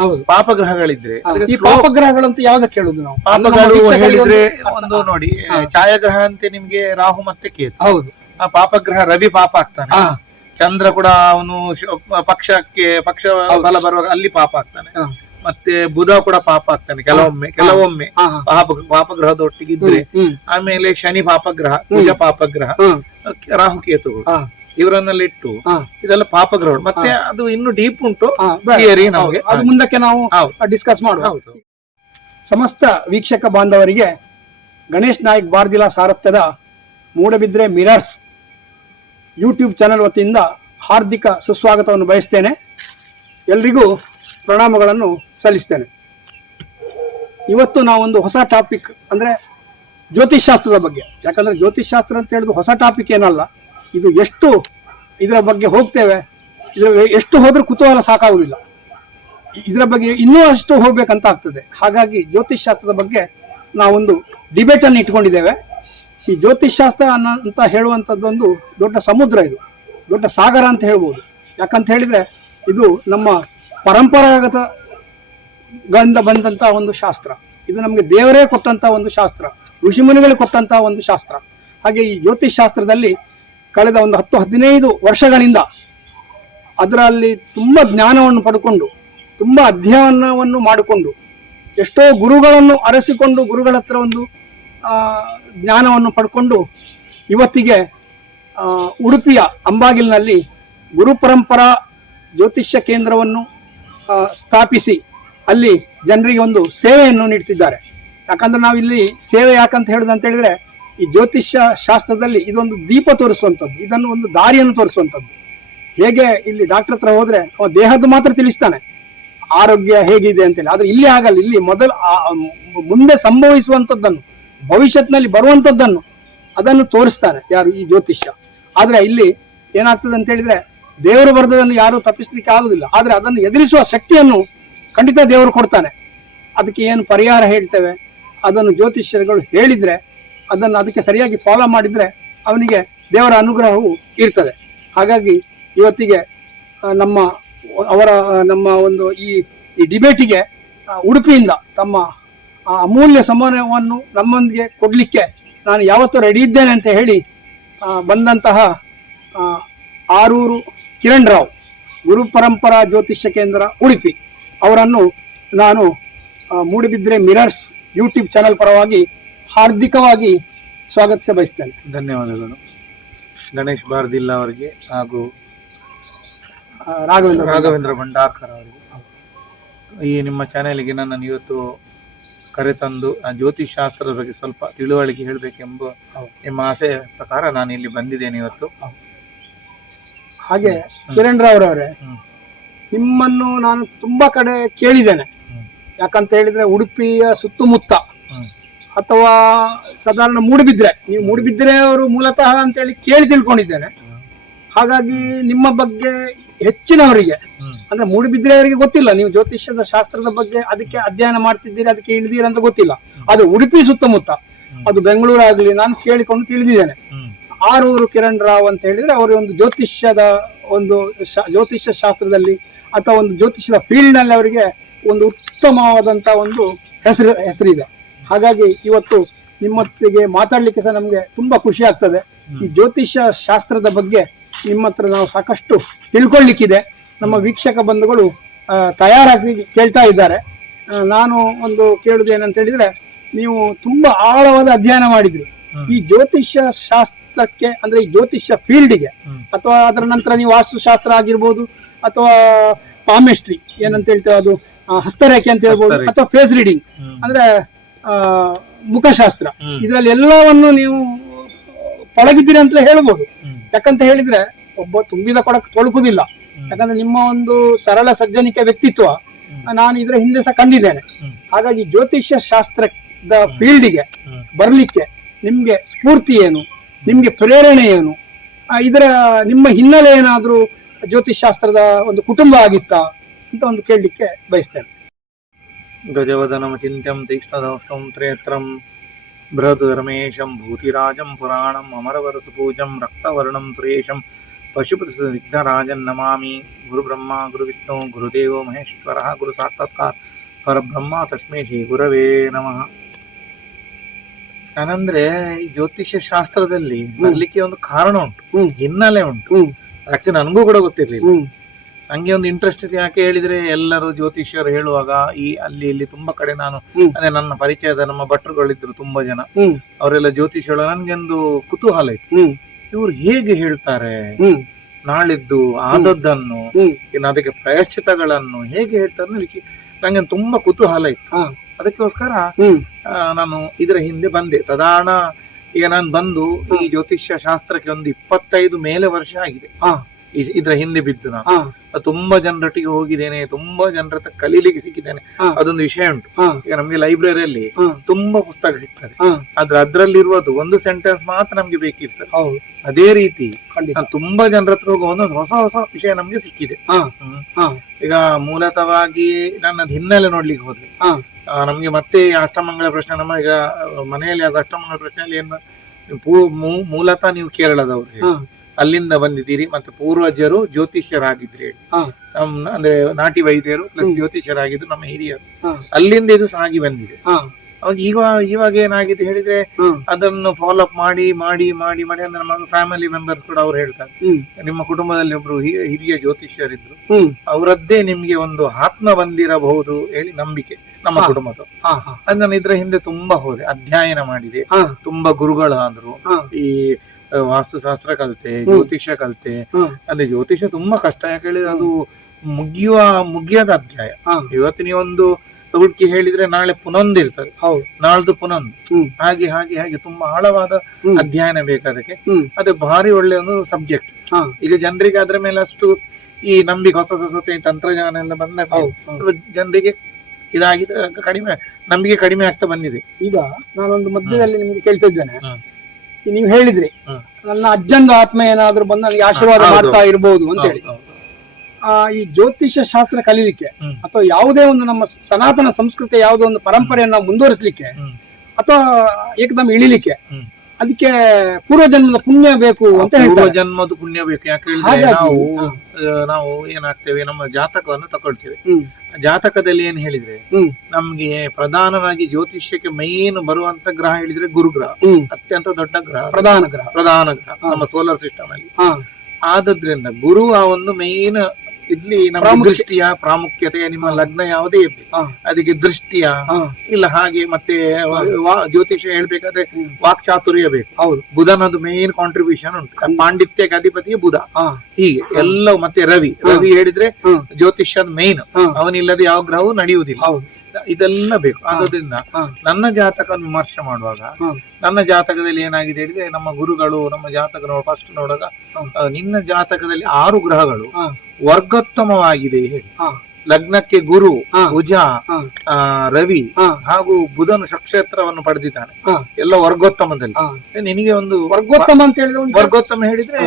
ಹೌದು. ಪಾಪಗ್ರಹಗಳಿದ್ರೆ ಈ ಪಾಪಗ್ರಹಗಳು ಅಂತ ಯಾವ್ದಕ್ಕೆ ಹೇಳುದು ನಾವು? ಪಾಪಗಳು ಹೇಳಿದ್ರೆ ಒಂದು ನೋಡಿ, ಛಾಯಾಗ್ರಹ ಅಂತೆ ನಿಮ್ಗೆ ರಾಹು ಮತ್ತೆ ಕೇತು. ಹೌದು. ಆ ಪಾಪಗ್ರಹ ರವಿ ಪಾಪ ಆಗ್ತಾನೆ, ಚಂದ್ರ ಕೂಡ ಅವನು ಪಕ್ಷ ಬಲ ಬರುವಾಗ ಅಲ್ಲಿ ಪಾಪ ಆಗ್ತಾನೆ, ಮತ್ತೆ ಬುಧ ಕೂಡ ಪಾಪ ಆಗ್ತಾನೆ ಕೆಲವೊಮ್ಮೆ ಪಾಪಗ್ರಹದೊಟ್ಟಿಗಿದ್ರೆ. ಆಮೇಲೆ ಶನಿ ಪಾಪಗ್ರಹ, ಕುಜ ಪಾಪಗ್ರಹ, ರಾಹು ಕೇತುಗಳು ಇವರನ್ನೆಲ್ಲ ಇಟ್ಟು ಇದೆಲ್ಲ ಪಾಪಗ್ರಹಗಳು. ಮತ್ತೆ ಅದು ಇನ್ನು ಡೀಪ್ ಉಂಟು, ನಮಗೆ ಅದು ಮುಂದಕ್ಕೆ ನಾವು ಡಿಸ್ಕಸ್ ಮಾಡುವ. ಸಮಸ್ತ ವೀಕ್ಷಕ ಬಾಂಧವರಿಗೆ ಗಣೇಶ್ ನಾಯ್ಕ್ ಬಾರ್ದಿಲ ಸಾರಥ್ಯದ ಮೂಡಬಿದ್ರೆ ಮಿರರ್ಸ್ ಯೂಟ್ಯೂಬ್ ಚಾನೆಲ್ ವತಿಯಿಂದ ಹಾರ್ದಿಕ ಸುಸ್ವಾಗತವನ್ನು ಬಯಸ್ತೇನೆ. ಎಲ್ರಿಗೂ ಪ್ರಣಾಮಗಳನ್ನು ಸಲ್ಲಿಸ್ತೇನೆ. ಇವತ್ತು ನಾವೊಂದು ಹೊಸ ಟಾಪಿಕ್ ಅಂದರೆ ಜ್ಯೋತಿಷ್ ಶಾಸ್ತ್ರದ ಬಗ್ಗೆ. ಯಾಕಂದರೆ ಜ್ಯೋತಿಷ್ ಶಾಸ್ತ್ರ ಅಂತ ಹೇಳಿದ್ರು ಹೊಸ ಟಾಪಿಕ್ ಏನಲ್ಲ. ಇದು ಎಷ್ಟು ಇದರ ಬಗ್ಗೆ ಹೋಗ್ತೇವೆ, ಎಷ್ಟು ಹೋದ್ರೂ ಕುತೂಹಲ ಸಾಕಾಗುವುದಿಲ್ಲ. ಇದರ ಬಗ್ಗೆ ಇನ್ನೂ ಅಷ್ಟು ಹೋಗ್ಬೇಕಂತ ಆಗ್ತದೆ. ಹಾಗಾಗಿ ಜ್ಯೋತಿಷ್ ಶಾಸ್ತ್ರದ ಬಗ್ಗೆ ನಾವೊಂದು ಡಿಬೇಟನ್ನು ಇಟ್ಕೊಂಡಿದ್ದೇವೆ. ಈ ಜ್ಯೋತಿಷ್ ಶಾಸ್ತ್ರ ಅಂತ ಹೇಳುವಂಥದ್ದೊಂದು ದೊಡ್ಡ ಸಮುದ್ರ, ಇದು ದೊಡ್ಡ ಸಾಗರ ಅಂತ ಹೇಳ್ಬೋದು. ಯಾಕಂತ ಹೇಳಿದರೆ ಇದು ನಮ್ಮ ಪರಂಪರಾಗತಗಳಿಂದ ಬಂದಂಥ ಒಂದು ಶಾಸ್ತ್ರ. ಇದು ನಮಗೆ ದೇವರೇ ಕೊಟ್ಟಂಥ ಒಂದು ಶಾಸ್ತ್ರ, ಋಷಿಮುನಿಗಳು ಕೊಟ್ಟಂಥ ಒಂದು ಶಾಸ್ತ್ರ. ಹಾಗೆ ಈ ಜ್ಯೋತಿಷ್ ಶಾಸ್ತ್ರದಲ್ಲಿ ಕಳೆದ ಒಂದು 10-15 ವರ್ಷಗಳಿಂದ ಅದರಲ್ಲಿ ತುಂಬ ಜ್ಞಾನವನ್ನು ಪಡ್ಕೊಂಡು, ತುಂಬ ಅಧ್ಯಯನವನ್ನು ಮಾಡಿಕೊಂಡು, ಎಷ್ಟೋ ಗುರುಗಳನ್ನು ಅರಸಿಕೊಂಡು ಗುರುಗಳ ಹತ್ರ ಒಂದು ಜ್ಞಾನವನ್ನು ಪಡ್ಕೊಂಡು ಇವತ್ತಿಗೆ ಉಡುಪಿಯ ಅಂಬಾಗಿಲಿನಲ್ಲಿ ಗುರು ಪರಂಪರಾ ಜ್ಯೋತಿಷ್ಯ ಕೇಂದ್ರವನ್ನು ಸ್ಥಾಪಿಸಿ ಅಲ್ಲಿ ಜನರಿಗೆ ಒಂದು ಸೇವೆಯನ್ನು ನೀಡ್ತಿದ್ದಾರೆ. ಯಾಕಂದ್ರೆ ನಾವಿಲ್ಲಿ ಸೇವೆ ಯಾಕಂತ ಹೇಳುದಂತ ಹೇಳಿದ್ರೆ, ಈ ಜ್ಯೋತಿಷ್ಯ ಶಾಸ್ತ್ರದಲ್ಲಿ ಇದೊಂದು ದೀಪ ತೋರಿಸುವಂಥದ್ದು, ಇದನ್ನು ಒಂದು ದಾರಿಯನ್ನು ತೋರಿಸುವಂಥದ್ದು. ಹೇಗೆ ಇಲ್ಲಿ ಡಾಕ್ಟರ್ ಹತ್ರ ಹೋದ್ರೆ ಅವ ದೇಹದ್ದು ಮಾತ್ರ ತಿಳಿಸ್ತಾನೆ ಆರೋಗ್ಯ ಹೇಗಿದೆ ಅಂತೇಳಿ, ಆದ್ರೆ ಇಲ್ಲಿ ಆಗಲ್ಲ. ಇಲ್ಲಿ ಮುಂದೆ ಸಂಭವಿಸುವಂಥದ್ದನ್ನು, ಭವಿಷ್ಯತ್ನಲ್ಲಿ ಬರುವಂಥದ್ದನ್ನು ಅದನ್ನು ತೋರಿಸ್ತಾನೆ ಯಾರು, ಈ ಜ್ಯೋತಿಷ್ಯ. ಆದ್ರೆ ಇಲ್ಲಿ ಏನಾಗ್ತದೆ ಅಂತ ಹೇಳಿದ್ರೆ, ದೇವರು ಬರೆದದನ್ನು ಯಾರು ತಪ್ಪಿಸ್ಲಿಕ್ಕೆ ಆಗುದಿಲ್ಲ. ಆದ್ರೆ ಅದನ್ನು ಎದುರಿಸುವ ಶಕ್ತಿಯನ್ನು ಖಂಡಿತ ದೇವರು ಕೊಡ್ತಾನೆ. ಅದಕ್ಕೆ ಏನು ಪರಿಹಾರ ಹೇಳ್ತೇವೆ ಅದನ್ನು ಜ್ಯೋತಿಷ್ಯರುಗಳು ಹೇಳಿದ್ರೆ, ಅದಕ್ಕೆ ಸರಿಯಾಗಿ ಫಾಲೋ ಮಾಡಿದ್ರೆ ಅವನಿಗೆ ದೇವರ ಅನುಗ್ರಹವು ಇರ್ತದೆ. ಹಾಗಾಗಿ ಇವತ್ತಿಗೆ ನಮ್ಮ ಒಂದು ಈ ಡಿಬೇಟಿಗೆ ಉಡುಪಿಯಿಂದ ತಮ್ಮ ಅಮೂಲ್ಯ ಸಮಯವನ್ನು ನಮ್ಮೊಂದಿಗೆ ಕೊಡಲಿಕ್ಕೆ ನಾನು ಯಾವತ್ತೂ ರೆಡಿ ಇದ್ದೇನೆ ಅಂತ ಹೇಳಿ ಬಂದಂತಹ ಆರೂರು ಕಿರಣ್ ರಾವ್, ಗುರು ಪರಂಪರಾ ಜ್ಯೋತಿಷ್ಯ ಕೇಂದ್ರ ಉಡುಪಿ ಅವರನ್ನು ನಾನು ಮೂಡಿಬಿದ್ರೆ ಮಿರರ್ಸ್ ಯೂಟ್ಯೂಬ್ ಚಾನೆಲ್ ಪರವಾಗಿ ಹಾರ್ದಿಕವಾಗಿ ಸ್ವಾಗತಿಸ ಬಯಸ್ತೇನೆ. ಧನ್ಯವಾದಗಳು ಗಣೇಶ್ ಬಾರ್ದಿಲ್ಲ ಅವರಿಗೆ ಹಾಗೂ ರಾಘವೇಂದ್ರ ಭಂಡಾರ್ಕರ್ ಅವರಿಗೆ. ಈ ನಿಮ್ಮ ಚಾನೆಲ್ಗೆ ನನ್ನನ್ನು ಇವತ್ತು ಕರೆತಂದು ಜ್ಯೋತಿಷ್ ಶಾಸ್ತ್ರದ ಬಗ್ಗೆ ಸ್ವಲ್ಪ ತಿಳುವಳಿಕೆ ಹೇಳಬೇಕೆಂಬ ನಿಮ್ಮ ಆಸೆ ಪ್ರಕಾರ ನಾನು ಇಲ್ಲಿ ಬಂದಿದ್ದೇನೆ ಇವತ್ತು. ಹಾಗೆ ಕಿರಣ್ ರಾವ್ ಅವರೇ, ನಿಮ್ಮನ್ನು ನಾನು ತುಂಬಾ ಕಡೆ ಕೇಳಿದ್ದೇನೆ. ಯಾಕಂತ ಹೇಳಿದ್ರೆ ಉಡುಪಿಯ ಸುತ್ತಮುತ್ತ ಅಥವಾ ಸಾಧಾರಣ ಮೂಡುಬಿದ್ರೆ, ನೀವು ಮೂಡುಬಿದ್ರೆ ಅವರು ಮೂಲತಃ ಅಂತೇಳಿ ಕೇಳಿ ತಿಳ್ಕೊಂಡಿದ್ದೇನೆ. ಹಾಗಾಗಿ ನಿಮ್ಮ ಬಗ್ಗೆ ಹೆಚ್ಚಿನವರಿಗೆ ಅಂದ್ರೆ ಮೂಡುಬಿದ್ರೆ ಅವರಿಗೆ ಗೊತ್ತಿಲ್ಲ ನೀವು ಜ್ಯೋತಿಷ್ಯದ ಶಾಸ್ತ್ರದ ಬಗ್ಗೆ ಅದಕ್ಕೆ ಅಧ್ಯಯನ ಮಾಡ್ತಿದ್ದೀರಿ, ಅದಕ್ಕೆ ಇಳಿದೀರಿ ಅಂತ ಗೊತ್ತಿಲ್ಲ. ಅದು ಉಡುಪಿ ಸುತ್ತಮುತ್ತ, ಅದು ಬೆಂಗಳೂರು ಆಗಲಿ ನಾನು ಕೇಳಿಕೊಂಡು ತಿಳಿದಿದ್ದೇನೆ. ಆರೂರು ಕಿರಣ್ ರಾವ್ ಅಂತ ಹೇಳಿದ್ರೆ ಅವರು ಒಂದು ಜ್ಯೋತಿಷ್ಯ ಶಾಸ್ತ್ರದಲ್ಲಿ ಅಥವಾ ಒಂದು ಜ್ಯೋತಿಷ್ಯದ ಫೀಲ್ಡ್ ನಲ್ಲಿ ಅವರಿಗೆ ಒಂದು ಉತ್ತಮವಾದಂತ ಒಂದು ಹೆಸರಿದೆ. ಹಾಗಾಗಿ ಇವತ್ತು ನಿಮ್ಮೊತ್ತಿಗೆ ಮಾತಾಡ್ಲಿಕ್ಕೆ ಸಹ ನಮಗೆ ತುಂಬಾ ಖುಷಿ ಆಗ್ತದೆ. ಈ ಜ್ಯೋತಿಷ್ಯ ಶಾಸ್ತ್ರದ ಬಗ್ಗೆ ನಿಮ್ಮ ಹತ್ರ ನಾವು ಸಾಕಷ್ಟು ತಿಳ್ಕೊಳ್ಳಿಕ್ಕಿದೆ. ನಮ್ಮ ವೀಕ್ಷಕ ಬಂಧುಗಳು ತಯಾರಾಗಿ ಕೇಳ್ತಾ ಇದ್ದಾರೆ. ನಾನು ಒಂದು ಕೇಳುವುದೇನಂತ ಹೇಳಿದ್ರೆ, ನೀವು ತುಂಬಾ ಆಳವಾದ ಅಧ್ಯಯನ ಮಾಡಿದ್ರಿ ಈ ಜ್ಯೋತಿಷ್ಯ ಶಾಸ್ತ್ರಕ್ಕೆ, ಅಂದ್ರೆ ಈ ಜ್ಯೋತಿಷ್ಯ ಫೀಲ್ಡ್ಗೆ, ಅಥವಾ ಅದರ ನಂತರ ನೀವು ವಾಸ್ತುಶಾಸ್ತ್ರ ಆಗಿರ್ಬೋದು, ಅಥವಾ ಪಾಮಿಸ್ಟ್ರಿ ಏನಂತ ಹೇಳ್ತೇವೆ ಅದು ಹಸ್ತರೇಖೆ ಅಂತ ಹೇಳ್ಬೋದು, ಅಥವಾ ಫೇಸ್ ರೀಡಿಂಗ್ ಅಂದ್ರೆ ಮುಖಶಾಸ್ತ್ರ, ಇದರಲ್ಲಿ ಎಲ್ಲವನ್ನು ನೀವು ಪಳಗಿದ್ದೀರಿ ಅಂತ ಹೇಳ್ಬೋದು. ಯಾಕಂತ ಹೇಳಿದ್ರೆ ಒಬ್ಬ ತುಂಬಿದ ಕೊಡಕ್ಕೆ ತೊಳಕುದಿಲ್ಲ. ಯಾಕಂದ್ರೆ ನಿಮ್ಮ ಒಂದು ಸರಳ ಸಜ್ಜನಿಕೆ ವ್ಯಕ್ತಿತ್ವ ನಾನು ಇದರ ಹಿಂದೆ ಸಹ ಕಂಡಿದ್ದೇನೆ. ಹಾಗಾಗಿ ಜ್ಯೋತಿಷ್ಯ ಶಾಸ್ತ್ರದ ಫೀಲ್ಡ್ಗೆ ಬರ್ಲಿಕ್ಕೆ ನಿಮ್ಗೆ ಸ್ಫೂರ್ತಿ ಏನು, ನಿಮ್ಗೆ ಪ್ರೇರಣೆ ಏನು, ಇದರ ನಿಮ್ಮ ಹಿನ್ನೆಲೆ ಏನಾದ್ರೂ ಜ್ಯೋತಿಷ್ ಶಾಸ್ತ್ರದ ಒಂದು ಕುಟುಂಬ ಆಗಿತ್ತಾ ಅಂತ ಒಂದು ಕೇಳಲಿಕ್ಕೆ ಬಯಸ್ತೇನೆ. ಗಜವದನಂ ಚಿಂತ್ಯಂ ತೀಕ್ಷ್ಣದೌಷ್ಟಂ ತ್ರೇತ್ರಂ ಬೃಹದ್ ರಮೇಶಂ ಭೂತಿರಾಜಂ ಪುರಾಣಂ ಅಮರವರತು ಪೂಜಂ ರಕ್ತವರ್ಣಂ ಸುರೇಶಂ ಪಶುಪತಿ ವಿಘ್ನರಾಜನ್ ನಮಾಮಿ. ಗುರು ಬ್ರಹ್ಮ ಗುರು ವಿಷ್ಣು ಗುರುದೇವೋ ಮಹೇಶ್ವರ ಗುರು ಸಾಕ್ಷಾತ್ಕಾರ ಪರಬ್ರಹ್ಮ ತಸ್ಮೈ ಶ್ರೀ ಗುರವೇ ನಮಃ. ನಾನಂದ್ರೆ ಈ ಜ್ಯೋತಿಷ್ಯ ಶಾಸ್ತ್ರದಲ್ಲಿ ಬರ್ಲಿಕ್ಕೆ ಒಂದು ಕಾರಣ ಉಂಟು, ಹಿನ್ನೆಲೆ ಉಂಟು. ಆಕ್ಚುಲಿ ನನಗೂ ಕೂಡ ಗೊತ್ತಿರ್ಲಿಲ್ಲ. ನಂಗೆ ಒಂದು ಇಂಟ್ರೆಸ್ಟ್ ಇದೆ. ಯಾಕೆ ಹೇಳಿದ್ರೆ ಎಲ್ಲರೂ ಜ್ಯೋತಿಷ್ಯರು ಹೇಳುವಾಗ ಅಲ್ಲಿ ಇಲ್ಲಿ ತುಂಬಾ ಕಡೆ ನಾನು ಅದೇ ನನ್ನ ಪರಿಚಯದ ನಮ್ಮ ಭಟ್ರುಗಳಿದ್ರು ತುಂಬಾ ಜನ, ಅವರೆಲ್ಲ ಜ್ಯೋತಿಷ್ಯ ಹೇಳುವ ನನ್ಗೆ ಒಂದು ಕುತೂಹಲ ಇತ್ತು. ಇವ್ರು ಹೇಗೆ ಹೇಳ್ತಾರೆ ನಾಳಿದ್ದು ಆದದ್ದನ್ನು, ಇನ್ನು ಅದಕ್ಕೆ ಪ್ರಾಯಶ್ಚಿತಗಳನ್ನು ಹೇಗೆ ಹೇಳ್ತಾರೆ ನಂಗೆ ತುಂಬಾ ಕುತೂಹಲ ಇತ್ತು. ಅದಕ್ಕೋಸ್ಕರ ನಾನು ಇದರ ಹಿಂದೆ ಬಂದೆ. ಸಾಧಾರಣ ಈಗ ನಾನು ಬಂದು ಈ ಜ್ಯೋತಿಷ್ಯ ಶಾಸ್ತ್ರಕ್ಕೆ ಒಂದು 25 ಮೇಲೆ ವರ್ಷ ಆಗಿದೆ. ಇದರ ಹಿಂದೆ ಬಿದ್ದು ನಾನು ತುಂಬಾ ಜನರೊಟ್ಟಿಗೆ ಹೋಗಿದ್ದೇನೆ, ತುಂಬಾ ಜನರ ಹತ್ರ ಕಲೀಲಿಕ್ಕೆ ಸಿಕ್ಕಿದ್ದೇನೆ. ಅದೊಂದು ವಿಷಯ ಉಂಟು. ಈಗ ನಮ್ಗೆ ಲೈಬ್ರರಿಯಲ್ಲಿ ತುಂಬಾ ಪುಸ್ತಕ ಸಿಗ್ತದೆ, ಆದ್ರೆ ಅದ್ರಲ್ಲಿರುವುದು ಒಂದು ಸೆಂಟೆನ್ಸ್ ಮಾತ್ರ ನಮ್ಗೆ ಬೇಕಿರ್ತದೆ. ಅದೇ ರೀತಿ ನಾನು ತುಂಬಾ ಜನರ ಹತ್ರ ಹೋಗುವ ಒಂದೊಂದು ಹೊಸ ಹೊಸ ವಿಷಯ ನಮ್ಗೆ ಸಿಕ್ಕಿದೆ. ಈಗ ಮೂಲತಃವಾಗಿ ನನ್ನ ಹಿನ್ನೆಲೆ ನೋಡ್ಲಿಕ್ಕೆ ಹೋದ್ರೆ ನಮ್ಗೆ ಮತ್ತೆ ಅಷ್ಟಮಂಗಲ ಪ್ರಶ್ನೆ, ನಮ್ಮ ಈಗ ಮನೆಯಲ್ಲಿ ಆಗ ಅಷ್ಟಮಂಗಲ ಪ್ರಶ್ನೆಯಲ್ಲಿ ಏನು ಮೂಲತಃ ನೀವು ಕೇರಳದವ್ರು, ಅಲ್ಲಿಂದ ಬಂದಿದ್ದೀರಿ, ಮತ್ತೆ ಪೂರ್ವಜರು ಜ್ಯೋತಿಷ್ಯರಾಗಿದ್ರಿ ಹೇಳಿ, ಅಂದ್ರೆ ನಾಟಿ ವೈದ್ಯರು ಪ್ಲಸ್ ಜ್ಯೋತಿಷ್ಯರಾಗಿದ್ರು ನಮ್ಮ ಹಿರಿಯರು. ಅಲ್ಲಿಂದ ಇದು ಸಾಗಿ ಬಂದಿದೆ. ಅವಾಗ ಇವಾಗ ಏನಾಗಿದೆ ಹೇಳಿದ್ರೆ ಅದನ್ನು ಫಾಲೋ ಅಪ್ ಮಾಡಿ ಮಾಡಿ ಮಾಡಿ ಮಾಡಿ ಅಂದ್ರೆ ನಮ್ಮ ಫ್ಯಾಮಿಲಿ ಮೆಂಬರ್ಸ್ ಕೂಡ ಅವ್ರು ಹೇಳ್ತಾರೆ, ನಿಮ್ಮ ಕುಟುಂಬದಲ್ಲಿ ಒಬ್ರು ಹಿರಿಯ ಜ್ಯೋತಿಷ್ಯರಿದ್ರು, ಅವರದ್ದೇ ನಿಮ್ಗೆ ಒಂದು ಆತ್ಮ ಬಂದಿರಬಹುದು ಹೇಳಿ ನಂಬಿಕೆ ನಮ್ಮ ಕುಟುಂಬದ. ಅದು ನಾನು ಇದ್ರ ಹಿಂದೆ ತುಂಬಾ ಹೋದೆ, ಅಧ್ಯಯನ ಮಾಡಿದೆ, ತುಂಬಾ ಗುರುಗಳಾದ್ರು. ಈ ವಾಸ್ತುಶಾಸ್ತ್ರ ಕಲಿತೆ, ಜ್ಯೋತಿಷ್ಯ ಕಲಿತೆ. ಅಂದ್ರೆ ಜ್ಯೋತಿಷ್ಯ ತುಂಬಾ ಕಷ್ಟ. ಯಾಕೆ ಹೇಳಿದ್ರೆ ಅದು ಮುಗಿಯದ ಅಧ್ಯಾಯ. ಇವತ್ತು ನೀವೊಂದು ಹುಡುಕಿ ಹೇಳಿದ್ರೆ ನಾಳೆ ಪುನೊಂದು ಇರ್ತದೆ, ನಾಳ್ದು ಪುನೊಂದು, ಹಾಗೆ ಹಾಗೆ ಹಾಗೆ ತುಂಬಾ ಆಳವಾದ ಅಧ್ಯಯನ ಬೇಕಾದಕ್ಕೆ. ಅದು ಭಾರಿ ಒಳ್ಳೆ ಒಂದು ಸಬ್ಜೆಕ್ಟ್. ಈಗ ಜನರಿಗೆ ಅದ್ರ ಮೇಲೆ ಅಷ್ಟು ಈ ನಂಬಿಕೆ, ಹೊಸ ಹೊಸ ತಂತ್ರಜ್ಞಾನ ಎಲ್ಲ ಬಂದ ಜನರಿಗೆ ಇದಾಗಿದೆ, ಕಡಿಮೆ ನಂಬಿಕೆ ಕಡಿಮೆ ಆಗ್ತಾ ಬಂದಿದೆ. ಈಗ ನಾನೊಂದು ಮಧ್ಯದಲ್ಲಿ ನಿಮ್ಗೆ ಕೇಳ್ತಾ ಇದ್ದೇನೆ, ನೀವು ಹೇಳಿದ್ರಿ ನನ್ನ ಅಜ್ಜಂದು ಆತ್ಮ ಏನಾದ್ರೂ ಬಂದು ನನಗೆ ಆಶೀರ್ವಾದ ಮಾಡ್ತಾ ಇರ್ಬೋದು ಅಂತ ಹೇಳಿ. ಈ ಜ್ಯೋತಿಷ್ಯ ಶಾಸ್ತ್ರ ಕಲೀಲಿಕ್ಕೆ ಅಥವಾ ಯಾವುದೇ ಒಂದು ನಮ್ಮ ಸನಾತನ ಸಂಸ್ಕೃತಿ ಯಾವುದೋ ಒಂದು ಪರಂಪರೆಯನ್ನ ಮುಂದುವರಿಸಲಿಕ್ಕೆ ಅಥವಾ ಏಕದಮ್ ಇಳಿಲಿಕ್ಕೆ ಅದಕ್ಕೆ ಪೂರ್ವಜನ್ಮದ ಪುಣ್ಯ ಬೇಕು ಅಂತ ಹೇಳ್ತಾರೆ. ಪೂರ್ವಜನ್ಮದ ಪುಣ್ಯ ಬೇಕು. ಯಾಕೆ ಹೇಳಿದ್ರೆ ನಾವು ಏನಾಗ್ತೇವೆ, ನಮ್ಮ ಜಾತಕವನ್ನು ತಗೊಳ್ತೇವೆ. ಜಾತಕದಲ್ಲಿ ಏನ್ ಹೇಳಿದ್ರೆ ನಮ್ಗೆ ಪ್ರಧಾನವಾಗಿ ಜ್ಯೋತಿಷ್ಯಕ್ಕೆ ಮೈನ್ ಬರುವಂತ ಗ್ರಹ ಹೇಳಿದ್ರೆ ಗುರುಗ್ರಹ, ಅತ್ಯಂತ ದೊಡ್ಡ ಗ್ರಹ, ಪ್ರಧಾನ ಗ್ರಹ ನಮ್ಮ ಸೋಲಾರ್ ಸಿಸ್ಟಮ್ ಅಲ್ಲಿ. ಆದ್ರಿಂದ ಗುರು ಆ ಒಂದು ಮೈನ್ ಇಲ್ಲಿ ನಮ್ಮ ದೃಷ್ಟಿಯ ಪ್ರಾಮುಖ್ಯತೆ. ನಿಮ್ಮ ಲಗ್ನ ಯಾವುದೇ ಇರ್ಲಿ ಅದಕ್ಕೆ ದೃಷ್ಟಿಯ ಇಲ್ಲ ಹಾಗೆ. ಮತ್ತೆ ಜ್ಯೋತಿಷ್ಯ ಹೇಳ್ಬೇಕಾದ್ರೆ ವಾಕ್ಚಾತುರ್ಯ ಬೇಕು. ಬುಧನದು ಮೇನ್ ಕಾಂಟ್ರಿಬ್ಯೂಷನ್ ಉಂಟು. ಪಾಂಡಿತ್ಯಕ್ಕೆ ಅಧಿಪತಿ ಬುಧ. ಹೀಗೆ ಎಲ್ಲವೂ. ಮತ್ತೆ ರವಿ ಹೇಳಿದ್ರೆ ಜ್ಯೋತಿಷ್ಯದ ಮೇನ್, ಅವನಿಲ್ಲದೆ ಯಾವ ಗ್ರಹವೂ ನಡೆಯುವುದಿಲ್ಲ. ಇದೆಲ್ಲ ಬೇಕು. ಆದ್ರಿಂದ ನನ್ನ ಜಾತಕವನ್ನು ವಿಮರ್ಶೆ ಮಾಡುವಾಗ ನನ್ನ ಜಾತಕದಲ್ಲಿ ಏನಾಗಿದೆ ಹೇಳಿದ್ರೆ, ನಮ್ಮ ಗುರುಗಳು ನಮ್ಮ ಜಾತಕ ಫಸ್ಟ್ ನೋಡುವಾಗ ನಿನ್ನ ಜಾತಕದಲ್ಲಿ 6 ಗ್ರಹಗಳು ವರ್ಗೋತ್ತಮವಾಗಿದೆ ಹೇಳಿ. ಲಗ್ನಕ್ಕೆ ಗುರು, ಕುಜ, ರವಿ ಹಾಗೂ ಬುಧನು ನಕ್ಷತ್ರವನ್ನು ಪಡೆದಿದ್ದಾನೆ, ಎಲ್ಲ ವರ್ಗೋತ್ತಮದಲ್ಲಿ. ನಿನಗೆ ಒಂದು ವರ್ಗೋತ್ತಮ ಅಂತ ಹೇಳಿದ್ರೆ, ವರ್ಗೋತ್ತಮ ಹೇಳಿದ್ರೆ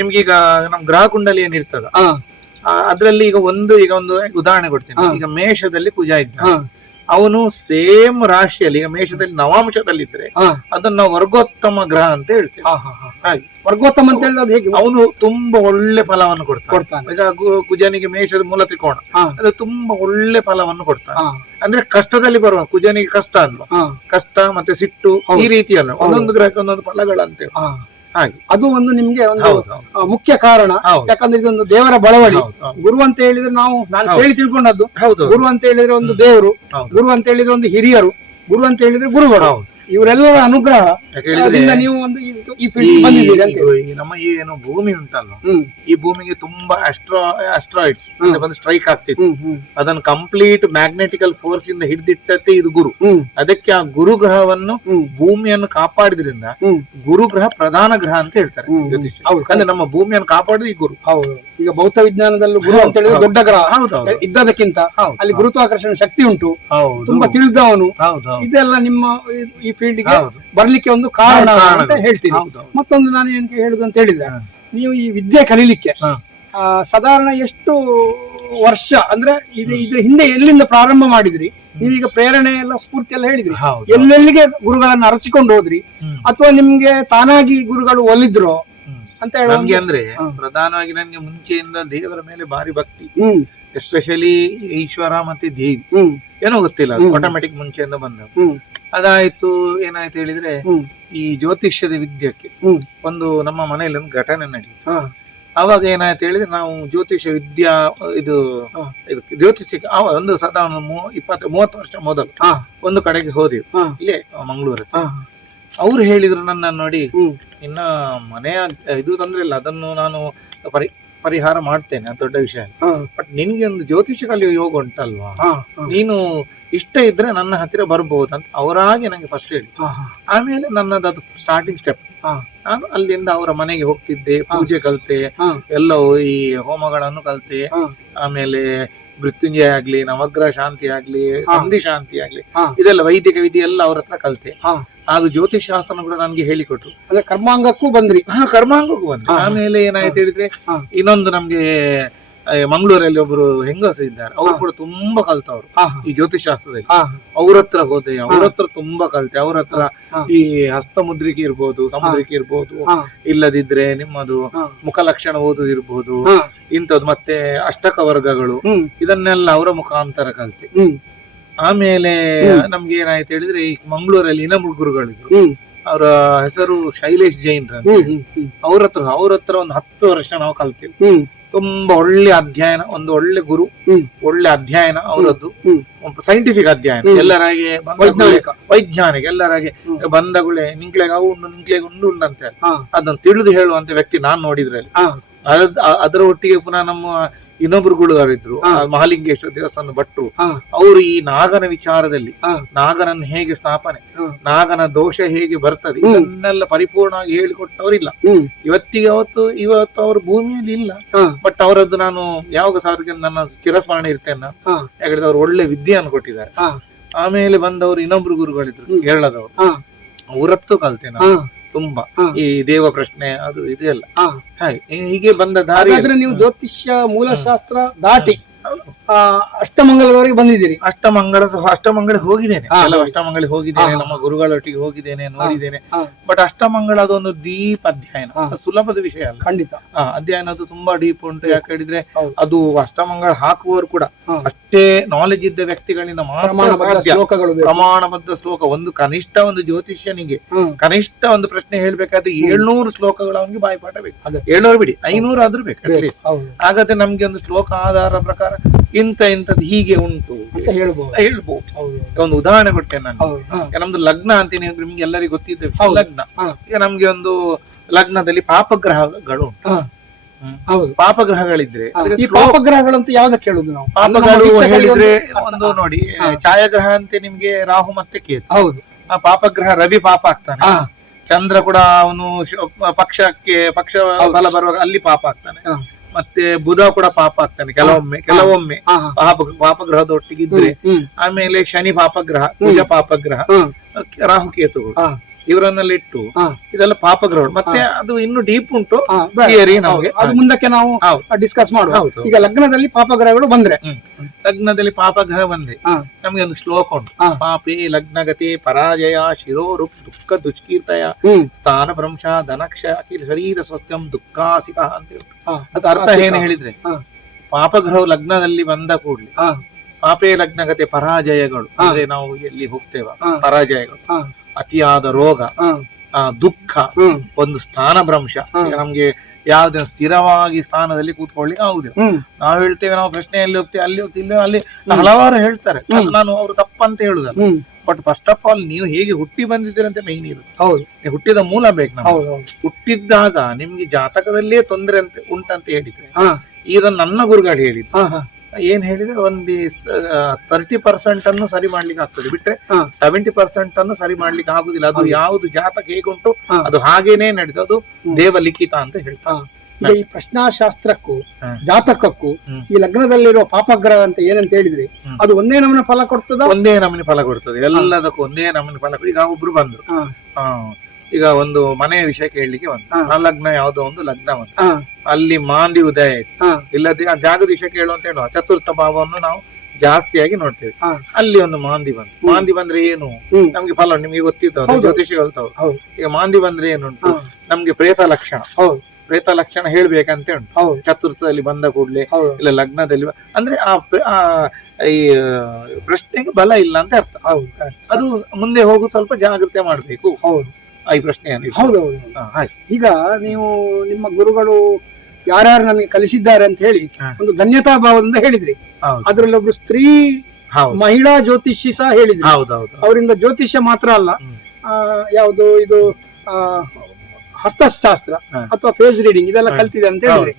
ನಿಮ್ಗೀಗ ನಮ್ ಗ್ರಹ ಕುಂಡಲಿ ಏನಿರ್ತದ ಅದ್ರಲ್ಲಿ ಈಗ ಒಂದು ಉದಾಹರಣೆ ಕೊಡ್ತೀನಿ. ಈಗ ಮೇಷದಲ್ಲಿ ಕುಜ ಇದ್ದ, ಅವನು ಸೇಮ್ ರಾಶಿಯಲ್ಲಿ ಈಗ ಮೇಷದಲ್ಲಿ ನವಾಂಶದಲ್ಲಿದ್ರೆ ಅದನ್ನ ವರ್ಗೋತ್ತಮ ಗ್ರಹ ಅಂತ ಹೇಳ್ತೇವೆ. ಹಾಗೆ ವರ್ಗೋತ್ತಮ ಅಂತ ಹೇಳಿದ್ರೆ ಹೇಗೆ, ಅವನು ತುಂಬಾ ಒಳ್ಳೆ ಫಲವನ್ನು ಕೊಡ್ತಾನೆ. ಈಗ ಕುಜನಿಗೆ ಮೇಷದ ಮೂಲ ತ್ರಿಕೋಣ, ಅದು ತುಂಬಾ ಒಳ್ಳೆ ಫಲವನ್ನು ಕೊಡ್ತಾನೆ. ಅಂದ್ರೆ ಕಷ್ಟದಲ್ಲಿ ಬರುವ ಕುಜನಿಗೆ ಕಷ್ಟ ಅಲ್ವಾ, ಕಷ್ಟ ಮತ್ತೆ ಸಿಟ್ಟು ಈ ರೀತಿಯಲ್ಲ ಒಂದೊಂದು ಗ್ರಹಕ್ಕೆ ಒಂದೊಂದು ಫಲಗಳಂತೇವೆ. ಹಾಗೆ ಅದು ಒಂದು ನಿಮ್ಗೆ ಒಂದು ಮುಖ್ಯ ಕಾರಣ. ಯಾಕಂದ್ರೆ ಇದೊಂದು ದೇವರ ಬಳವಳಿ. ಗುರು ಅಂತ ಹೇಳಿದ್ರೆ ನಾನು ಕೇಳಿ ತಿಳ್ಕೊಂಡದ್ದು, ಗುರು ಅಂತ ಹೇಳಿದ್ರೆ ಒಂದು ದೇವರು, ಗುರು ಅಂತ ಹೇಳಿದ್ರೆ ಒಂದು ಹಿರಿಯರು, ಗುರು ಅಂತ ಹೇಳಿದ್ರೆ ಗುರುಗಳು. ಇವರೆಲ್ಲರ ಅನುಗ್ರಹ ನೀವು ಒಂದು ಈ ಫೀಲ್ಡ್ ಬಂದಿದ್ದೀರಿ ಅಂತ. ನಮ್ಮ ಏನು ಭೂಮಿ ಉಂಟಲ್ಲ, ಈ ಭೂಮಿಗೆ ತುಂಬಾ ಅಸ್ಟ್ರಾಯ್ಡ್ಸ್ ಬಂದು ಸ್ಟ್ರೈಕ್ ಆಗ್ತಿತ್ತು. ಅದನ್ನು ಕಂಪ್ಲೀಟ್ ಮ್ಯಾಗ್ನೆಟಿಕಲ್ ಫೋರ್ಸ್ ಇಂದ ಹಿಡಿದಿಟ್ಟತ್ತೆ ಇದು ಗುರು. ಅದಕ್ಕೆ ಆ ಗುರು ಗ್ರಹವನ್ನು ಭೂಮಿಯನ್ನು ಕಾಪಾಡಿದ್ರಿಂದ ಗುರುಗ್ರಹ ಪ್ರಧಾನ ಗ್ರಹ ಅಂತ ಹೇಳ್ತಾರೆ ಜ್ಯೋತಿಷ್ಯ. ಅಂದ್ರೆ ನಮ್ಮ ಭೂಮಿಯನ್ನು ಕಾಪಾಡುದು ಈ ಗುರು. ಈಗ ಭೌತ ವಿಜ್ಞಾನದಲ್ಲೂ ಗುರು ಅಂತ ಹೇಳಿದ್ರೆ ದೊಡ್ಡ ಗ್ರಹ ಇದ್ದದಕ್ಕಿಂತ ಅಲ್ಲಿ ಗುರುತ್ವಾಕರ್ಷಣ ಶಕ್ತಿ ಉಂಟು, ತುಂಬಾ ತಿಳಿದವನು. ಇದೆಲ್ಲ ನಿಮ್ಮ ಈ ಫೀಲ್ಡ್ ಗೆ ಬರ್ಲಿಕ್ಕೆ ಒಂದು ಕಾರಣ ಅಂತ ಹೇಳ್ತೀನಿ. ಮತ್ತೊಂದು ನಾನು ಏನ್ ಹೇಳುದು ಅಂತ ಹೇಳಿದ್ರೆ, ನೀವು ಈ ವಿದ್ಯೆ ಕಲೀಲಿಕ್ಕೆ ಸಾಧಾರಣ ಎಷ್ಟು ವರ್ಷ ಅಂದ್ರೆ ಇದ್ರ ಹಿಂದೆ ಎಲ್ಲಿಂದ ಪ್ರಾರಂಭ ಮಾಡಿದ್ರಿ? ನೀವೀಗ ಪ್ರೇರಣೆ ಎಲ್ಲ ಸ್ಫೂರ್ತಿ ಎಲ್ಲ ಹೇಳಿದ್ರಿ, ಎಲ್ಲೆಲ್ಲಿಗೆ ಗುರುಗಳನ್ನ ಅರಸಿಕೊಂಡು ಹೋದ್ರಿ ಅಥವಾ ನಿಮ್ಗೆ ತಾನಾಗಿ ಗುರುಗಳು ಒಲಿದ್ರು? ಅಂತ ಹೇಳುವ ನಮ್ಗೆ ಅಂದ್ರೆ ಪ್ರಧಾನವಾಗಿ ನಂಗೆ ಮುಂಚೆಯಿಂದ ದೇವರ ಮೇಲೆ ಭಾರಿ ಭಕ್ತಿ, ಹ್ಮ್ ಎಸ್ಪೆಷಲಿ ಈಶ್ವರ ಮತ್ತೆ ದೇವಿ, ಹ್ಮ್ ಏನೋ ಗೊತ್ತಿಲ್ಲ, ಆಟೋಮೆಟಿಕ್ ಮುಂಚೆಯಿಂದ ಬಂದ. ಹ್ಮ್ ಅದಾಯ್ತು. ಏನಾಯ್ತು ಹೇಳಿದ್ರೆ, ಹ್ಮ್ ಈ ಜ್ಯೋತಿಷ್ಯದ ವಿದ್ಯಕ್ಕೆ ಹ್ಮ್ ಒಂದು ನಮ್ಮ ಮನೆಯಲ್ಲಿ ಒಂದು ಘಟನೆ ನಡೆಯಿತು. ಹಾ ಅವಾಗ ಏನಾಯ್ತು ಹೇಳಿದ್ರೆ, ನಾವು ಜ್ಯೋತಿಷ್ಯ ವಿದ್ಯಾ ಇದು ಜ್ಯೋತಿಷ್ಯಕ್ಕೆ ಒಂದು ಸದಾ 20-30 ವರ್ಷ ಮೊದಲು ಹಾ ಒಂದು ಕಡೆಗೆ ಹೋದೆವು, ಹಾ ಇಲ್ಲೇ ಮಂಗಳೂರಲ್ಲಿ. ಹಾ ಅವ್ರು ಹೇಳಿದ್ರು ನನ್ನ ನೋಡಿ, ಹ್ಮ್ ಇನ್ನ ಮನೆಯ ಇದು ತೊಂದ್ರೆ ಇಲ್ಲ, ಅದನ್ನು ನಾನು ಪರಿಹಾರ ಮಾಡ್ತೇನೆ, ಅದು ದೊಡ್ಡ ವಿಷಯ. ಹಾ ಬಟ್ ನಿನ್ಗೆ ಒಂದು ಜ್ಯೋತಿಷ್ಯ ಕಲಿಯೋ ಯೋಗ ಉಂಟಲ್ವಾ, ಹಾ ನೀನು ಇಷ್ಟ ಇದ್ರೆ ನನ್ನ ಹತ್ತಿರ ಬರ್ಬೋದು ಅಂತ ಅವರಾಗಿ ನಂಗೆ ಫಸ್ಟ್ ಹೇಳಿ. ಹಾ ಆಮೇಲೆ ನನ್ನದು ಸ್ಟಾರ್ಟಿಂಗ್ ಸ್ಟೆಪ್. ಹಾ ನಾನು ಅಲ್ಲಿಂದ ಅವರ ಮನೆಗೆ ಹೋಗ್ತಿದ್ದೆ, ಪೂಜೆ ಕಲಿತೆ, ಹಾ ಎಲ್ಲವೂ ಈ ಹೋಮಗಳನ್ನು ಕಲಿತೆ. ಹಾ ಆಮೇಲೆ ಮೃತ್ಯುಂಜಯ ಆಗ್ಲಿ, ನವಗ್ರಹ ಶಾಂತಿ ಆಗ್ಲಿ, ಸಂಧಿ ಶಾಂತಿ ಆಗ್ಲಿ, ಹಾ ಇದೆಲ್ಲ ವೈದಿಕ ವಿಧಿ ಎಲ್ಲ ಅವ್ರ ಹತ್ರ ಕಲಿತೆ. ಹಾ ಹಾಗೂ ಜ್ಯೋತಿಷ್ ಶಾಸ್ತ್ರ ಕೂಡ ನನ್ಗೆ ಹೇಳಿಕೊಟ್ರು. ಅಂದ್ರೆ ಕರ್ಮಾಂಗಕ್ಕೂ ಬಂದ್ರಿ? ಹಾ, ಕರ್ಮಾಂಗಕ್ಕೂ ಬಂದ್ರೆ. ಆಮೇಲೆ ಏನಾಯ್ತು ಹೇಳಿದ್ರೆ, ಹಾ ಇನ್ನೊಂದು ನಮ್ಗೆ ಮಂಗಳೂರಲ್ಲಿ ಒಬ್ರು ಹೆಂಗಸ ಇದ್ದಾರೆ, ಅವ್ರು ಕೂಡ ತುಂಬಾ ಕಲ್ತವ್ರು ಹಾ ಈ ಜ್ಯೋತಿಷ್ ಶಾಸ್ತ್ರದಲ್ಲಿ. ಹಾ ಅವ್ರ ಹತ್ರ ಹೋದೆ, ಅವ್ರ ಹತ್ರ ತುಂಬಾ ಕಲಿತೆ. ಅವ್ರ ಹತ್ರ ಹಾ ಈ ಹಸ್ತಮುದ್ರಿಕೆ ಇರ್ಬೋದು, ಸಮುದ್ರಿಕೆ ಇರ್ಬೋದು, ಹಾ ಇಲ್ಲದಿದ್ರೆ ನಿಮ್ಮದು ಹಾ ಮುಖಲಕ್ಷಣ ಓದುದು ಇರ್ಬೋದು, ಹಾ ಇಂಥದ್ದು ಮತ್ತೆ ಅಷ್ಟಕ ವರ್ಗಗಳು, ಹ್ಮ್ ಇದನ್ನೆಲ್ಲ ಅವರ ಮುಖಾಂತರ ಕಲಿತೆ. ಹ್ಮ್ ಆಮೇಲೆ ನಮ್ಗೆ ಏನಾಯ್ತು ಹೇಳಿದ್ರೆ, ಈ ಮಂಗಳೂರಲ್ಲಿ ಇನ್ನೊಬ್ರು ಗುರುಗಳಿದ್ರು, ಹ್ಮ್ ಅವರ ಹೆಸರು ಶೈಲೇಶ್ ಜೈನ್ ಅಂತ. ಹ್ಮ್ ಹ್ಮ್ ಅವ್ರ ಹತ್ರ ಒಂದು 10 ವರ್ಷ ನಾವು ಕಲ್ತೇವೆ. ಹ್ಮ್ ತುಂಬಾ ಒಳ್ಳೆ ಅಧ್ಯಯನ, ಒಂದು ಒಳ್ಳೆ ಗುರು, ಹ್ಮ್ ಒಳ್ಳೆ ಅಧ್ಯಯನ ಅವರದ್ದು, ಹ್ಮ್ ಸೈಂಟಿಫಿಕ್ ಅಧ್ಯಯನ. ಎಲ್ಲರಾಗೆ ವೈಜ್ಞಾನಿಕ, ಎಲ್ಲರಾಗೆ ಬಂದಗುಳೆ ನಿಂಕ್ಲೆಗೆ ಅವು ಉಂಡು, ನಿಂಕ್ಲೆಗೆ ಉಂಡು ಅಂತ ಹಾ ಅದನ್ನು ತಿಳಿದು ಹೇಳುವಂತ ವ್ಯಕ್ತಿ ನಾನು ನೋಡಿದ್ರಲ್ಲಿ. ಹಾ ಅದರ ಒಟ್ಟಿಗೆ ಪುನಃ ನಮ್ಮ ಇನ್ನೊಬ್ರು ಗುರುಗಾರಿದ್ರು, ಮಹಾಲಿಂಗೇಶ್ವರ ದೇವಸ್ಥಾನ ಭಟ್ರು. ಹಾ ಅವರು ಈ ನಾಗನ ವಿಚಾರದಲ್ಲಿ, ಹಾ ನಾಗನನ್ನು ಹೇಗೆ ಸ್ಥಾಪನೆ, ಹ್ಮ್ ನಾಗನ ದೋಷ ಹೇಗೆ ಬರ್ತದೆ, ಇದನ್ನೆಲ್ಲ ಪರಿಪೂರ್ಣವಾಗಿ ಹೇಳಿಕೊಟ್ಟವರಿಲ್ಲ. ಹ್ಮ್ ಇವತ್ತಿಗೆ ಇವತ್ತು ಅವರು ಭೂಮಿಯಲ್ಲಿ ಇಲ್ಲ. ಹಾ ಬಟ್ ಅವರದ್ದು ನಾನು ಯಾವಾಗ ಸಾರಿಗೆ ನನ್ನ ಚಿರಸ್ಮರಣೆ ಇರ್ತೇನೆ ನಾನು, ಹಾ ಯಾಕಂದ್ರೆ ಅವ್ರು ಒಳ್ಳೆ ವಿದ್ಯೆಯನ್ನು ಕೊಟ್ಟಿದ್ದಾರೆ. ಹಾ ಆಮೇಲೆ ಬಂದವರು ಇನ್ನೊಬ್ರು ಗುರುಗಳಿದ್ರು ಕೇರಳದವರು, ಹಾ ಅವರತ್ತು ಕಲ್ತೆ ನಾನು ಹಾ ತುಂಬಾ. ಹಾ ಈ ದೇವ ಪ್ರಶ್ನೆ ಅದು ಇದೆಲ್ಲ ಹಾ ಹಾಗೆ ಹೀಗೆ ಬಂದ ದಾರಿ. ಹಾಗಾದ್ರೆ ನೀವು ಜ್ಯೋತಿಷ್ಯ ಮೂಲಶಾಸ್ತ್ರ ದಾಟಿ ಅಷ್ಟಮಂಗಲದವರೆಗೆ ಬಂದಿದ್ದೀರಿ? ಅಷ್ಟಮಂಗಳ ಹೋಗಿದ್ದೇನೆ, ಕೆಲವು ಅಷ್ಟಮಂಗಳಿಗೆ ಹೋಗಿದ್ದೇನೆ, ನಮ್ಮ ಗುರುಗಳೊಟ್ಟಿಗೆ ಹೋಗಿದ್ದೇನೆ, ನೋಡಿದ್ದೇನೆ. ಬಟ್ ಅಷ್ಟಮಂಗಳ ಅದೊಂದು ಡೀಪ್ ಅಧ್ಯಯನ, ಸುಲಭದ ವಿಷಯ ಅಲ್ಲ. ಖಂಡಿತ ಅಧ್ಯಯನ ಅದು ತುಂಬಾ ಡೀಪ್ ಉಂಟು. ಯಾಕೆ ಹೇಳಿದ್ರೆ ಅದು ಅಷ್ಟಮಂಗಳ ಹಾಕುವವರು ಕೂಡ ಅಷ್ಟೇ ನಾಲೆಜ್ ಇದ್ದ ವ್ಯಕ್ತಿಗಳಿಂದ ಪ್ರಮಾಣಬದ್ಧ ಶ್ಲೋಕ. ಒಂದು ಕನಿಷ್ಠ ಒಂದು ಜ್ಯೋತಿಷ್ಯನಿಗೆ ಕನಿಷ್ಠ ಒಂದು ಪ್ರಶ್ನೆ ಹೇಳ್ಬೇಕಾದ್ರೆ 700 ಶ್ಲೋಕಗಳು ಅವನಿಗೆ ಬಾಯಿಪಾಠ ಬೇಕು. 700 ಬಿಡಿ, 500 ಆದ್ರೂ ಬೇಕು ಅಟ್ಲೀಸ್ಟ್. ಹಾಗಾದ್ರೆ ನಮ್ಗೆ ಒಂದು ಶ್ಲೋಕ ಆಧಾರ ಪ್ರಕಾರ ಇಂಥದ್ದು ಹೀಗೆ ಉಂಟು ಹೇಳ್ಬಹುದು. ಒಂದು ಉದಾಹರಣೆ ಕೊಟ್ಟೆ ನಾನು. ನಮ್ದು ಲಗ್ನ ಅಂತೀನಿ, ನಿಮ್ಗೆ ಎಲ್ಲರಿಗೂ ಗೊತ್ತಿದ್ದ ಲಗ್ನ. ಈಗ ನಮ್ಗೆ ಒಂದು ಲಗ್ನದಲ್ಲಿ ಪಾಪಗ್ರಹಗಳು ಉಂಟು. ಪಾಪಗ್ರಹಗಳಿದ್ರೆ ಪಾಪಗ್ರಹಗಳು ಅಂತ ಯಾವ್ದಕ್ಕೆ ಹೇಳುದು ನಾವು? ಪಾಪಗಳು ಹೇಳಿದ್ರೆ ಒಂದು ನೋಡಿ, ಛಾಯಾಗ್ರಹ ಅಂತ ನಿಮ್ಗೆ ರಾಹು ಮತ್ತೆ ಕೇತು. ಹೌದು. ಆ ಪಾಪಗ್ರಹ ರವಿ ಪಾಪ ಆಗ್ತಾನೆ, ಚಂದ್ರ ಕೂಡ ಅವನು ಪಕ್ಷ ಫಲ ಬರುವಾಗ ಅಲ್ಲಿ ಪಾಪ ಆಗ್ತಾನೆ, ಮತ್ತೆ ಬುಧ ಕೂಡ ಪಾಪ ಆಗ್ತಾನೆ ಕೆಲವೊಮ್ಮೆ ಪಾಪಗ್ರಹದ ಒಟ್ಟಿಗಿದ್ರೆ. ಆಮೇಲೆ ಶನಿ ಪಾಪಗ್ರಹ, ಕುಜ ಪಾಪಗ್ರಹ, ರಾಹುಕೇತುಗಳು, ಇವರನ್ನೆಲ್ಲ ಇಟ್ಟು ಇದೆಲ್ಲ ಪಾಪಗ್ರಹಗಳು. ಮತ್ತೆ ಅದು ಇನ್ನು ಡೀಪ್ ಉಂಟು, ನಮಗೆ ಅದು ಮುಂದಕ್ಕೆ ನಾವು ಡಿಸ್ಕಸ್ ಮಾಡುವ. ಈಗ ಲಗ್ನದಲ್ಲಿ ಪಾಪಗ್ರಹಗಳು ಬಂದ್ರೆ, ಲಗ್ನದಲ್ಲಿ ಪಾಪಗ್ರಹ ಬಂದ್ರೆ ನಮ್ಗೆ ಒಂದು ಶ್ಲೋಕ ಉಂಟು, ಪಾಪೇ ಲಗ್ನಗತೆ ಪರಾಜಯ ಶಿರೋರುಪ್ ದುಃಖ ದುಷ್ಕೀರ್ತಯ ಸ್ಥಾನ ಭ್ರಂಶ ಧನಕ್ಷ ಅಖಿಲ ಶರೀರ ಸ್ವಸ್ಥಂ ದುಃಖಾಸಿಕ ಅಂತ ಹೇಳಿ. ಅದ ಅರ್ಥ ಏನು ಹೇಳಿದ್ರೆ, ಪಾಪಗ್ರಹವು ಲಗ್ನದಲ್ಲಿ ಬಂದ ಕೂಡಲೇ ಪಾಪೇ ಲಗ್ನಗತೆ ಪರಾಜಯಗಳು ಅಂದ್ರೆ ನಾವು ಎಲ್ಲಿ ಹೋಗ್ತೇವ ಪರಾಜಯಗಳು, ಅತಿಯಾದ ರೋಗ, ದುಃಖ, ಒಂದು ಸ್ಥಾನ ಭ್ರಂಶ. ಈಗ ನಮ್ಗೆ ಯಾವ್ದೇ ಸ್ಥಿರವಾಗಿ ಸ್ಥಾನದಲ್ಲಿ ಕೂತ್ಕೊಳ್ಳಿಕ್ಕೆ ಆಗುದಿಲ್ಲ. ನಾವು ಹೇಳ್ತೇವೆ, ನಾವು ಪ್ರಶ್ನೆಯಲ್ಲಿ ಹೋಗ್ತೇವೆ, ಅಲ್ಲಿ ಹೋಗ್ತಿಲ್ಲ, ಅಲ್ಲಿ ಹಲವಾರು ಹೇಳ್ತಾರೆ. ನಾನು ಅವರು ತಪ್ಪಂತ ಹೇಳುದಲ್ಲ. ಬಟ್ ಫಸ್ಟ್ ಆಫ್ ಆಲ್ ನೀವು ಹೇಗೆ ಹುಟ್ಟಿ ಬಂದಿದ್ದೀರಂತ ಮೈನ್ ಇರುತ್ತೆ. ಹೌದು, ಹುಟ್ಟಿದ ಮೂಲ ಬೇಕು ನಮ್ಗೆ. ಹುಟ್ಟಿದ್ದಾಗ ನಿಮ್ಗೆ ಜಾತಕದಲ್ಲೇ ತೊಂದರೆ ಅಂತ ಉಂಟಂತ ಹೇಳಿದ್ರೆ, ಈಗ ನನ್ನ ಗುರುಗಳು ಹೇಳಿದ್ರು, ಏನ್ ಹೇಳಿದ್ರೆ ಒಂದು 30% ಅನ್ನು ಸರಿ ಮಾಡ್ಲಿಕ್ಕೆ ಆಗ್ತದೆ, ಬಿಟ್ರೆ 70% ಅನ್ನು ಸರಿ ಮಾಡ್ಲಿಕ್ಕೆ ಆಗುದಿಲ್ಲ. ಅದು ಯಾವ್ದು ಜಾತಕ ಹೇಗುಂಟು ಅದು ಹಾಗೇನೆ ನಡೆದು, ಅದು ದೇವ ಲಿಖಿತ ಅಂತ ಹೇಳ್ತಾರೆ. ಈಗ ಈ ಪ್ರಶ್ನಾಶಾಸ್ತ್ರಕ್ಕೂ ಜಾತಕಕ್ಕೂ ಈ ಲಗ್ನದಲ್ಲಿರುವ ಪಾಪಗ್ರಹ ಅಂತ ಏನಂತ ಹೇಳಿದ್ರೆ, ಅದು ಒಂದೇ ನಮೂನೆ ಫಲ ಕೊಡ್ತದ? ಒಂದೇ ನಮೂನೆ ಫಲ ಕೊಡ್ತದೆ, ಎಲ್ಲದಕ್ಕೂ ಒಂದೇ ನಮೂನೆ ಫಲ. ಈಗ ಒಬ್ರು ಬಂದ್ರು, ಈಗ ಒಂದು ಮನೆಯ ವಿಷಯ ಕೇಳಲಿಕ್ಕೆ ಬಂತು. ಆ ಲಗ್ನ ಯಾವ್ದೋ ಒಂದು ಲಗ್ನ ಬಂತು, ಅಲ್ಲಿ ಮಾಂದಿ ಉದಯ ಆಯ್ತು. ಇಲ್ಲದೆ ಆ ಜಾಗದ ವಿಷಯ ಕೇಳು ಅಂತ ಹೇಳುವ ಚತುರ್ಥ ಭಾವವನ್ನು ನಾವು ಜಾಸ್ತಿಯಾಗಿ ನೋಡ್ತೇವೆ. ಅಲ್ಲಿ ಒಂದು ಮಾಂದಿ ಬಂತು. ಮಾಂದಿ ಬಂದ್ರೆ ಏನು ನಮ್ಗೆ ಫಲ ನಿಮ್ಗೆ ಗೊತ್ತಿದ್ದವ್ರು ಜ್ಯೋತಿಷಿಗಳು. ಈಗ ಮಾಂದಿ ಬಂದ್ರೆ ಏನುಂಟು, ನಮ್ಗೆ ಪ್ರೇತ ಲಕ್ಷಣ, ಪ್ರೇತ ಲಕ್ಷಣ ಹೇಳ್ಬೇಕಂತ ಉಂಟು. ಹೌದು. ಚತುರ್ಥದಲ್ಲಿ ಬಂದ ಕೂಡಲೇ ಹೌದು. ಇಲ್ಲ ಲಗ್ನದಲ್ಲಿ ಅಂದ್ರೆ ಆ ಈ ಪ್ರಶ್ನೆಗೆ ಬಲ ಇಲ್ಲ ಅಂತ ಅರ್ಥ. ಹೌದು. ಅದು ಮುಂದೆ ಹೋಗು ಸ್ವಲ್ಪ ಜಾಗ್ರತೆ ಮಾಡ್ಬೇಕು. ಹೌದು. ಈ ಪ್ರಶ್ನೆ ಹೌದು. ಈಗ ನೀವು ನಿಮ್ಮ ಗುರುಗಳು ಯಾರ್ಯಾರು ನನಗೆ ಕಲಿಸಿದ್ದಾರೆ ಅಂತ ಹೇಳಿ ಒಂದು ಧನ್ಯತಾ ಭಾವದಿಂದ ಹೇಳಿದ್ರಿ. ಅದ್ರಲ್ಲಿ ಒಬ್ರು ಸ್ತ್ರೀ ಮಹಿಳಾ ಜ್ಯೋತಿಷಿ ಸಹ ಹೇಳಿದ್ರಿ. ಅವರಿಂದ ಜ್ಯೋತಿಷ್ಯ ಮಾತ್ರ ಅಲ್ಲ, ಯಾವುದು ಇದು ಹಸ್ತಶಾಸ್ತ್ರ ಅಥವಾ ಫೇಸ್ ರೀಡಿಂಗ್ ಇದೆಲ್ಲ ಕಲ್ತಿದೆ ಅಂತ ಹೇಳಿದ್ರಿ.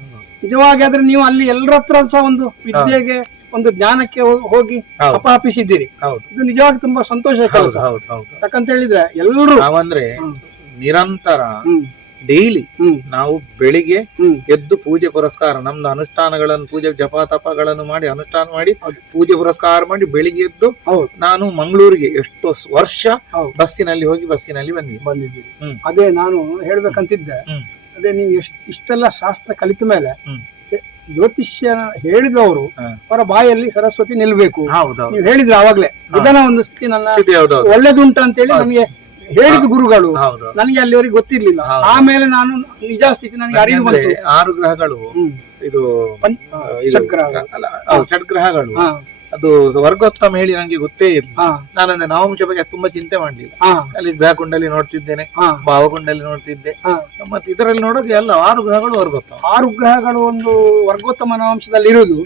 ನಿಜವಾಗಿ ಆದ್ರೆ ನೀವು ಅಲ್ಲಿ ಎಲ್ಲರ ಹತ್ರ ಸಹ ಒಂದು ವಿದ್ಯೆಗೆ ಒಂದು ಜ್ಞಾನಕ್ಕೆ ಹೋಗಿ ಅಪಹರಿಸಿದ್ದೀರಿ. ಇದು ನಿಜವಾಗಿ ತುಂಬಾ ಸಂತೋಷ ಕೆಲಸ. ಯಾಕಂತ ಹೇಳಿದ್ರೆ ಎಲ್ಲರೂ ನಾವಂದ್ರೆ ನಿರಂತರ ಡೈಲಿ ನಾವು ಬೆಳಿಗ್ಗೆ ಎದ್ದು ಪೂಜೆ ಪುರಸ್ಕಾರ ನಮ್ದು ಅನುಷ್ಠಾನಗಳನ್ನು ಪೂಜೆ ಜಪ ತಪಗಳನ್ನು ಮಾಡಿ ಅನುಷ್ಠಾನ ಮಾಡಿ ಪೂಜೆ ಪುರಸ್ಕಾರ ಮಾಡಿ ಬೆಳಿಗ್ಗೆ ಎದ್ದು ನಾನು ಮಂಗಳೂರಿಗೆ ಎಷ್ಟೋ ವರ್ಷ ಬಸ್ಸಿನಲ್ಲಿ ಹೋಗಿ ಬಸ್ಸಿನಲ್ಲಿ ಬಂದಿದ್ದೀರಿ. ಅದೇ ನಾನು ಹೇಳ್ಬೇಕಂತಿದ್ದೆ. ಅದೇ ನೀವು ಇಷ್ಟೆಲ್ಲ ಶಾಸ್ತ್ರ ಕಲಿತ ಮೇಲೆ ಜ್ಯೋತಿಷ್ಯ ಹೇಳಿದವರು ಅವರ ಬಾಯಲ್ಲಿ ಸರಸ್ವತಿ ನಿಲ್ಬೇಕು. ನೀವು ಹೇಳಿದ್ರೆ ಅವಾಗ್ಲೇ ಇದನ್ನ ಒಂದು ಸ್ಥಿತಿ ನನ್ನ ಒಳ್ಳೇದುಂಟು ಅಂತ ಹೇಳಿ ನನಗೆ ಹೇಳಿದ ಗುರುಗಳು. ನನಗೆ ಅಲ್ಲಿವರೆಗೆ ಗೊತ್ತಿರ್ಲಿಲ್ಲ. ಆಮೇಲೆ ನಾನು ನಿಜ ಸ್ಥಿತಿ ನನಗೆ ಅರಿವು ಬಂತು. 6 ಗ್ರಹಗಳು ಇದು ಷಡ್ಗ್ರಹಗಳು ಅದು ವರ್ಗೋತ್ತಮ ಹೇಳಿ ನಂಗೆ ಗೊತ್ತೇ ಇಲ್ಲ. ನಾನು ನವಮುಷ ಬಗ್ಗೆ ತುಂಬಾ ಚಿಂತೆ ಮಾಡ್ಲಿಲ್ಲ. ಅಲ್ಲಿ ಗ್ರಹ ಕುಂಡಲಿ ನೋಡ್ತಿದ್ದೇನೆ, ಭಾವಕುಂಡಲಿ ನೋಡ್ತಿದ್ದೆ. ಮತ್ತೆ ಇದರಲ್ಲಿ ನೋಡೋದು ಎಲ್ಲ 6 ಗ್ರಹಗಳು ವರ್ಗೋತ್ತಮ. 6 ಗ್ರಹಗಳು ಒಂದು ವರ್ಗೋತ್ತಮ ನವಾಂಶದಲ್ಲಿ ಇರುವುದು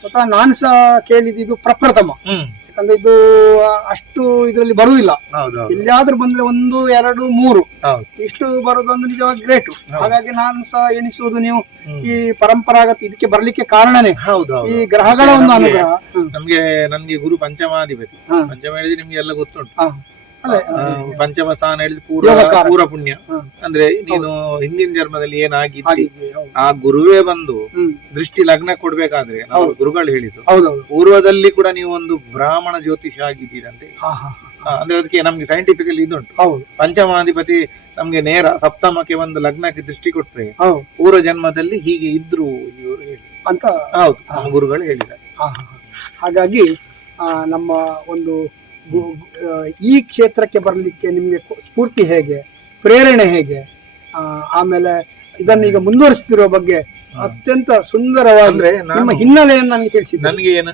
ಸ್ವತಃ ನಾನು ಸಹ ಕೇಳಿದ್ದು ಪ್ರಪ್ರಥಮ. ಯಾಕಂದ್ರೆ ಇದು ಅಷ್ಟು ಇದರಲ್ಲಿ ಬರುವುದಿಲ್ಲ. ಎಲ್ಲಿಯಾದ್ರೂ ಬಂದ್ರೆ 1, 2, 3 ಇಷ್ಟು ಬರೋದೊಂದು ನಿಜವಾಗಿ ಗ್ರೇಟ್. ಹಾಗಾಗಿ ನಾನು ಸಹ ಎಣಿಸುವುದು ನೀವು ಈ ಪರಂಪರಾಗತ ಇದಕ್ಕೆ ಬರ್ಲಿಕ್ಕೆ ಕಾರಣನೇ ಈ ಗ್ರಹಗಳ ಒಂದು ಅನುಗ್ರಹ. ನಮ್ಗೆ ಗುರು ಪಂಚಮಾಧಿಪತಿ. ಪಂಚಮಾಧಿಪತಿ ನಿಮ್ಗೆ ಎಲ್ಲ ಗೊತ್ತುಂಟು. ಪಂಚಮ ಸ್ಥಾನ ಹೇಳಿದ್ರೆ ಪೂರ್ವ ಪುಣ್ಯ. ಅಂದ್ರೆ ನೀನು ಹಿಂದಿನ ಜನ್ಮದಲ್ಲಿ ಏನಾಗಿದ್ದಿ ಆ ಗುರುವೇ ಬಂದು ದೃಷ್ಟಿ ಲಗ್ನ ಕೊಡ್ಬೇಕಾದ್ರೆ ನಾವು ಗುರುಗಳು ಹೇಳಿದ್ರು ಪೂರ್ವದಲ್ಲಿ ಕೂಡ ನೀವು ಒಂದು ಬ್ರಾಹ್ಮಣ ಜ್ಯೋತಿಷ ಆಗಿದ್ದೀರಂತೆ. ಅಂದ್ರೆ ಅದಕ್ಕೆ ನಮ್ಗೆ ಸೈಂಟಿಫಿಕಲಿ ಇದುಂಟು. ಪಂಚಮಾಧಿಪತಿ ನಮ್ಗೆ ನೇರ ಸಪ್ತಮಕ್ಕೆ ಒಂದು ಲಗ್ನಕ್ಕೆ ದೃಷ್ಟಿ ಕೊಟ್ರೆ ಪೂರ್ವ ಜನ್ಮದಲ್ಲಿ ಹೀಗೆ ಇದ್ರು ಇವರು ಹೇಳಿ ಅಂತ ನಮ್ಮ ಗುರುಗಳು ಹೇಳಿದ್ದಾರೆ. ಹಾಗಾಗಿ ನಮ್ಮ ಒಂದು ಈ ಕ್ಷೇತ್ರಕ್ಕೆ ಬರಲಿಕ್ಕೆ ನಿಮ್ಗೆ ಸ್ಫೂರ್ತಿ ಹೇಗೆ, ಪ್ರೇರಣೆ ಹೇಗೆ, ಆಮೇಲೆ ಇದನ್ನ ಈಗ ಮುಂದುವರಿಸ್ತಿರುವ ಬಗ್ಗೆ ಅತ್ಯಂತ ಸುಂದರವಾದ್ರೆ ನಿಮ್ಮ ಹಿನ್ನೆಲೆಯನ್ನು ನನಗೆ ತಿಳಿಸಿದ್ದೆ. ನನಗೆ ಏನು